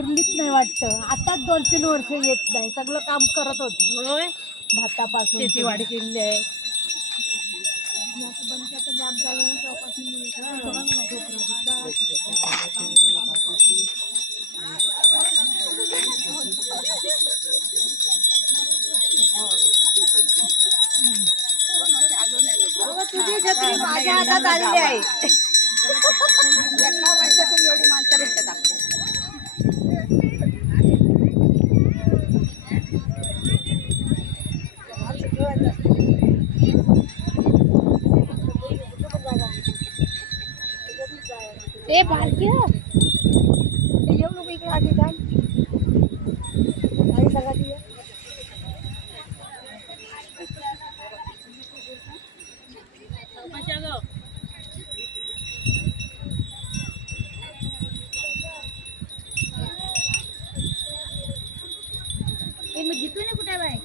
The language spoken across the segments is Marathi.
फिरलीच नाही वाटतं. आताच 2-3 वर्ष येत नाही. सगळं काम करत होती. होय, भातापासून शेतीवाडी केलेली आहे. बनक्याचं डॅम झालं ना तेव्हापासून मी तुझी छत्री माझ्या हातात आलेली आहे. एका वर्षातून एवढी माणसं भेटतात आपल्याला. ए भारतीय येऊ नको इकडे आधी काय आणि सगळा दिया मग जितू ना कुठे बाय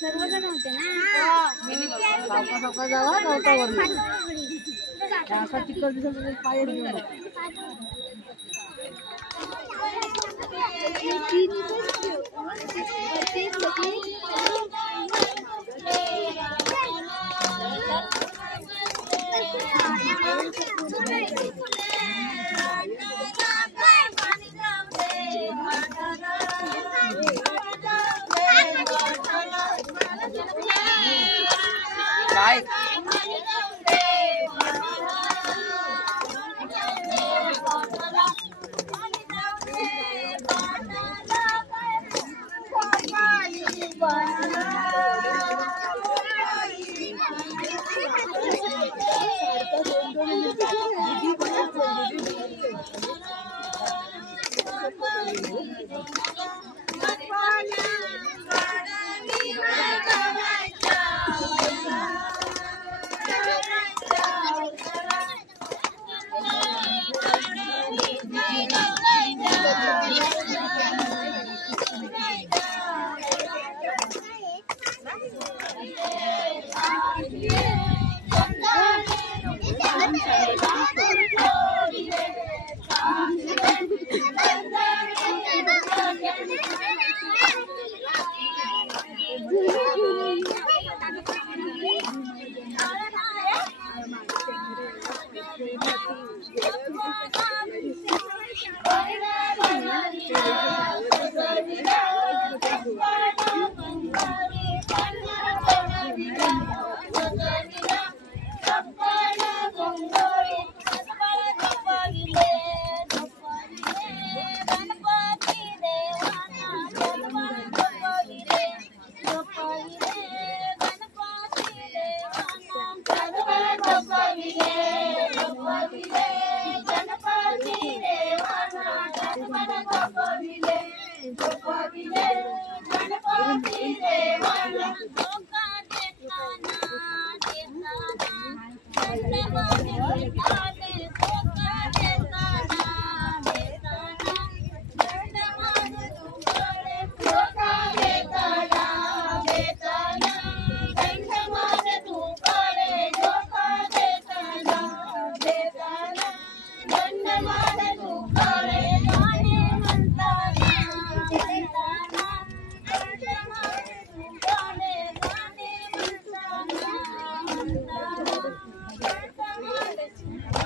सर्वजण होते ना जावा नव्हता असा चिकन दिसत पाय घेऊन Thank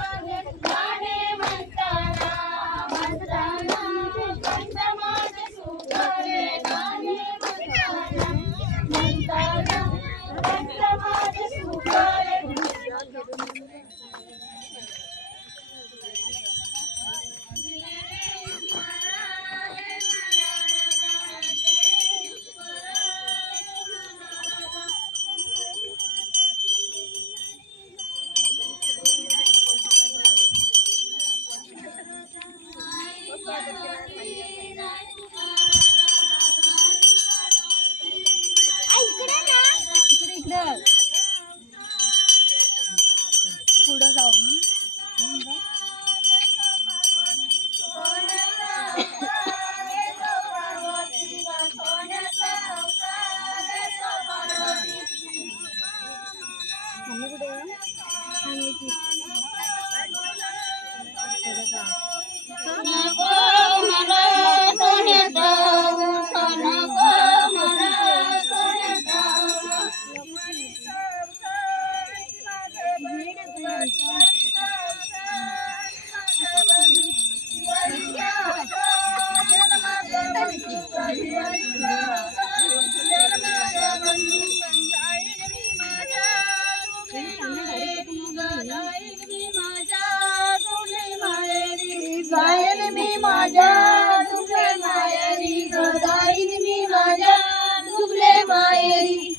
you. इकडं पुढं जाऊ मम्मी कुठे आहे? जाईन मी माझ्या दुबले माहेरी ग, जाईन मी माझ्या दुबले माहेरी.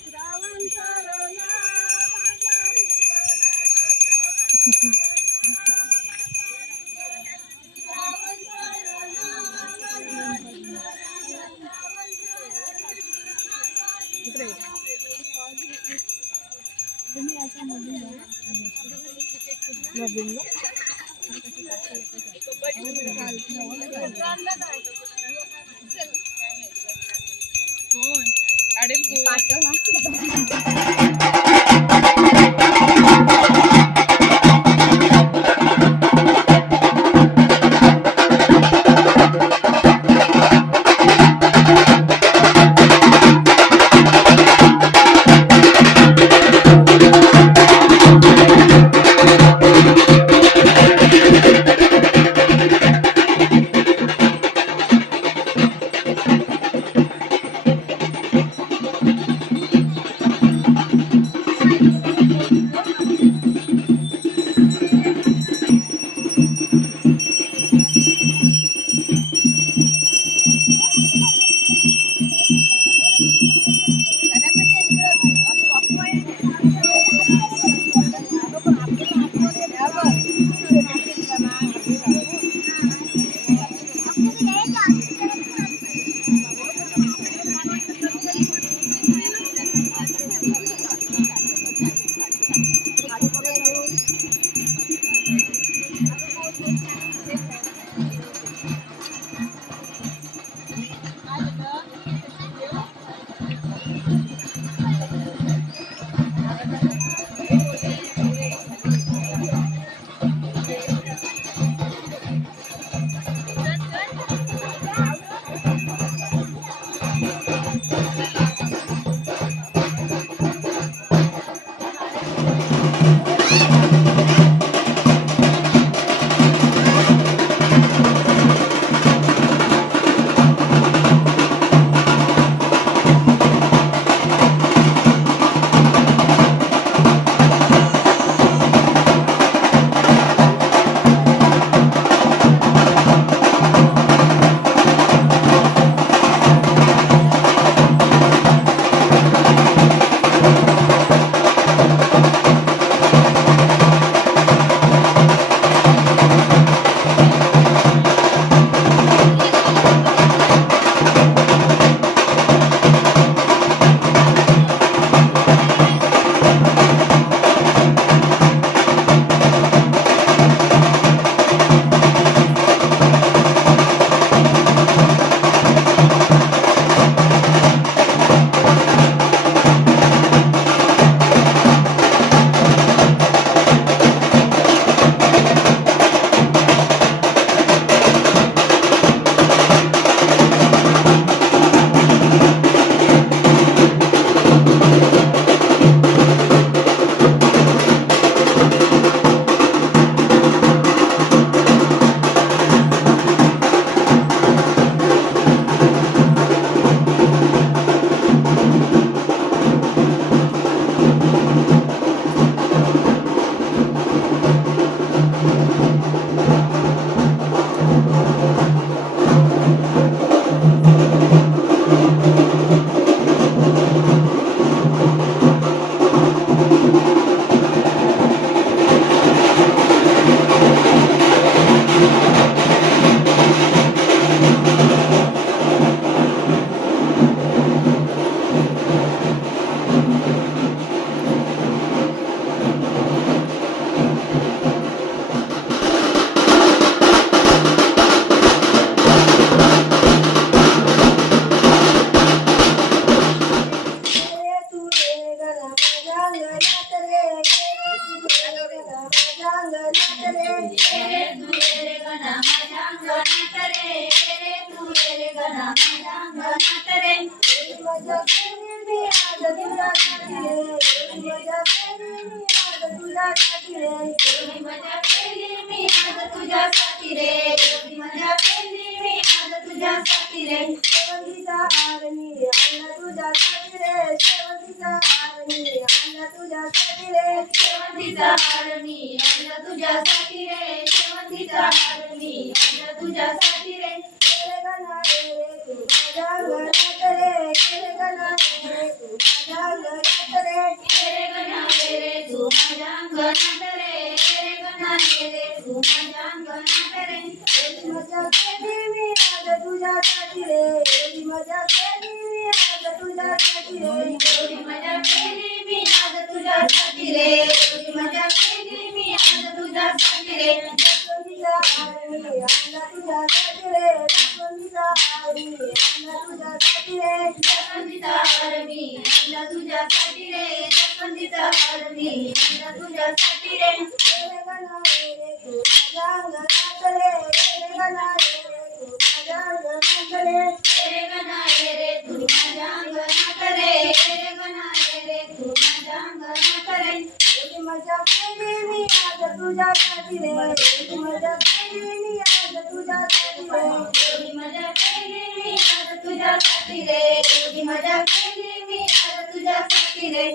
रे शेवंतीचा हार मी आणला तुझ्यासाठी रे शेवंतीचा हार मी आणला तुझ्यासाठी रे शेवंतीचा हार मी आणला तुझ्यासाठी रे शेवंतीचा हार मी आणला तुझ्यासाठी रे केले गणा रे तू माझ्या अंगणात रे केले गणा रे तू माझ्या अंगणात रे केले गणा रे तू माझ्या अंगणात रे केले गणा रे तू माझ्या अंगणात रे एवढी मजा केली मी आज तुझ्यासाठी रे एवढी मजा केली मी आज तुझ्यासाठी रे एवढी मजा केली मी आज तुझ्यासाठी रे एवढी मजा केली मी आज तुझ्यासाठी रे जास्वंदीचा हार मी आणला तुझ्यासाठी रे जास्वंदीचा हार मी आणला तुझ्यासाठी रे जास्वंदीचा हार मी आणला तुझ्यासाठी रे जास्वंदीचा हार मी आणला तुझ्यासाठी रे केले गणा रे तू माझ्या अंगणात रे केले गणा रे तू माझ्या अंगणात रे केले गणा रे तू माझ्या अंगणात रे केले गणा रे तू माझ्या अंगणात रे एवढी मजा केली मी आज तुझ्यासाठी रे एवढी मजा केली मी आज तुझ्यासाठी रे एवढी मजा केली मी आज तुझ्यासाठी रे एवढी मजा केली मी आज तुझ्यासाठी रे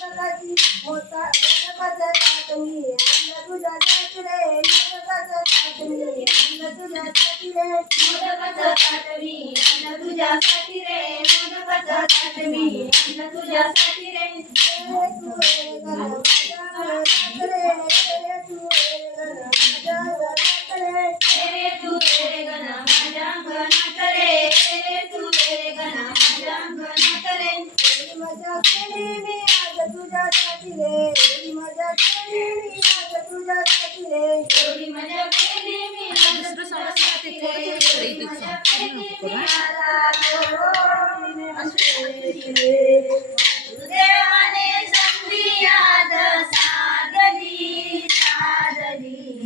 मोदकाची मोदकाचं ताट मी आणलं तुझ्यासाठी रे मोदकाचं ताट मी आणलं तुझ्यासाठी रे मोदकाचं ताट मी आणलं तुझ्यासाठी रे मोदकाचं ताट मी आणलं तुझ्यासाठी रे तू रे गणा माझ्या अंगणात रे तू रे गणा माझ्या अंगणात रे तू रे गणा माझ्या अंगणात रे तू रे गणा माझ्या अंगणात रे एवढी मजा केली मी आज तुझ्यासाठी रे एवढी मजा केली मी आज तुझ्यासाठी रे एवढी मजा केली मी आज तुझ्यासाठी रे एवढी मजा केली मी देवाने संधी याद साधली साधली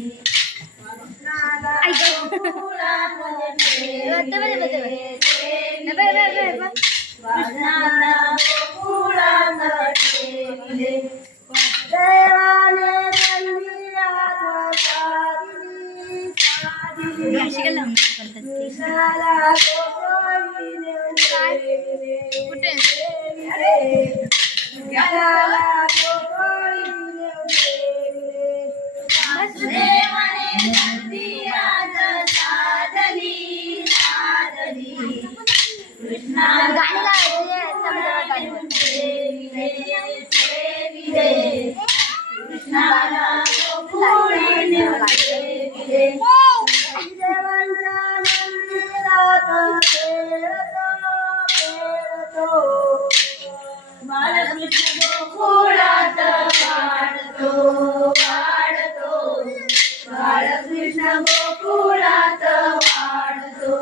बाळकृष्ण गोकुळात वाढतो वाढतो बाळकृष्ण गोकुळात वाढतो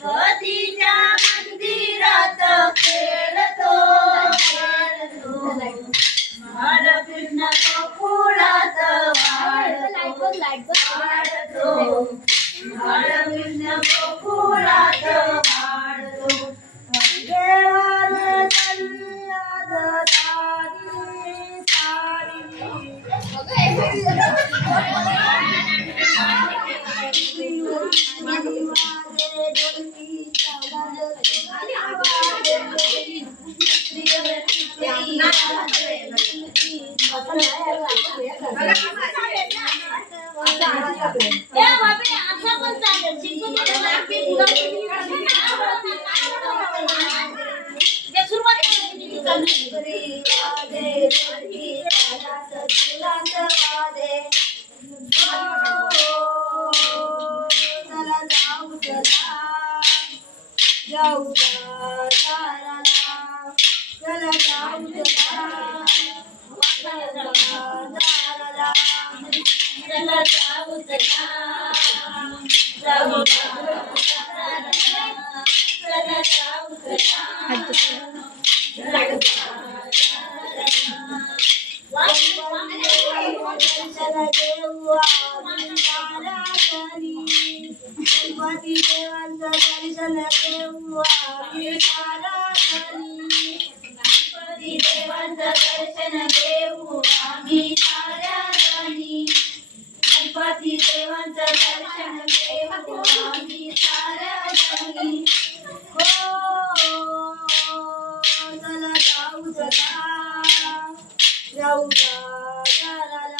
गणपतीच्या मंदिरात खेळतो खेळतो बाळकृष्ण गोकुळात वाढतो वाढतो बाळकृष्ण गोकुळात वाढतो देवाने संधी आज जाऊ गणपती देवांचं दर्शन घेऊ आम्ही साऱ्या गणपती देवांचं दर्शन घेऊ आम्ही साऱ्या गणपती देवांचं दर्शन घेऊ आम्ही साऱ्या जाऊ बाजाराला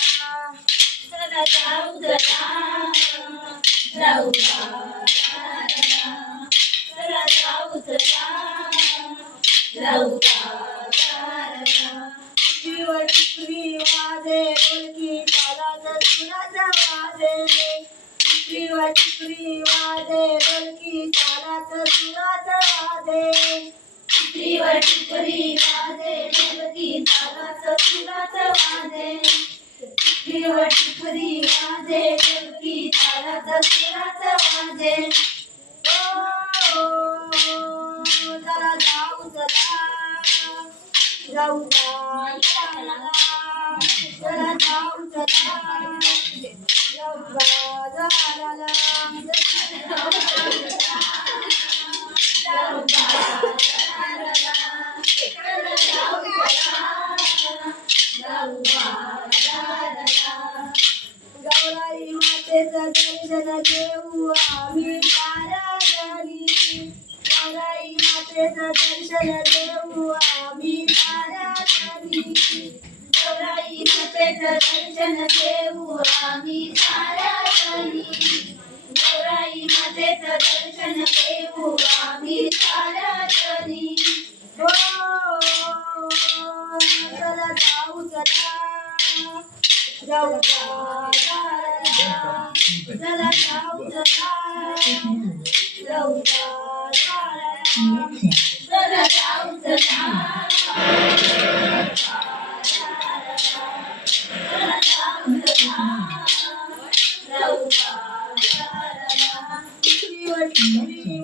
चला जाऊ चला जाऊ बाजाराला चला जाऊ चला जाऊ बाजाराला टिपरीवर टिपरी वाजे ढोलकी तालात सुराचा वाजे टिपरीवर टिपरी वाजे ढोलकी तालात सुराचा वाजे टिपरीवर टिपरी वाजे ढोलकी तालात सुरात वाजे टिपरीवर टिपरी वाजे ढोलकी तालात सुरात वाजे चला जाऊ चला जाऊ बाजाराला चला जाऊ चला जाऊ बाजाराला गौराई मातेचं दर्शन घेऊ आम्ही पारागणी गौराई मातेचं दर्शन घेऊ आम्ही पारागणी गौराई मातेचं दर्शन घेऊ आम्ही साऱ्या जणी गौराई मातेचं दर्शन घेऊ आम्ही साऱ्या जणी हो चला जाऊ चला जाऊ बाजाराला चला जाऊ चला जाऊ बाजाराला चला जाऊ चला चला जाऊ चला जाऊ बाजाराला टिपरीवर टिपरी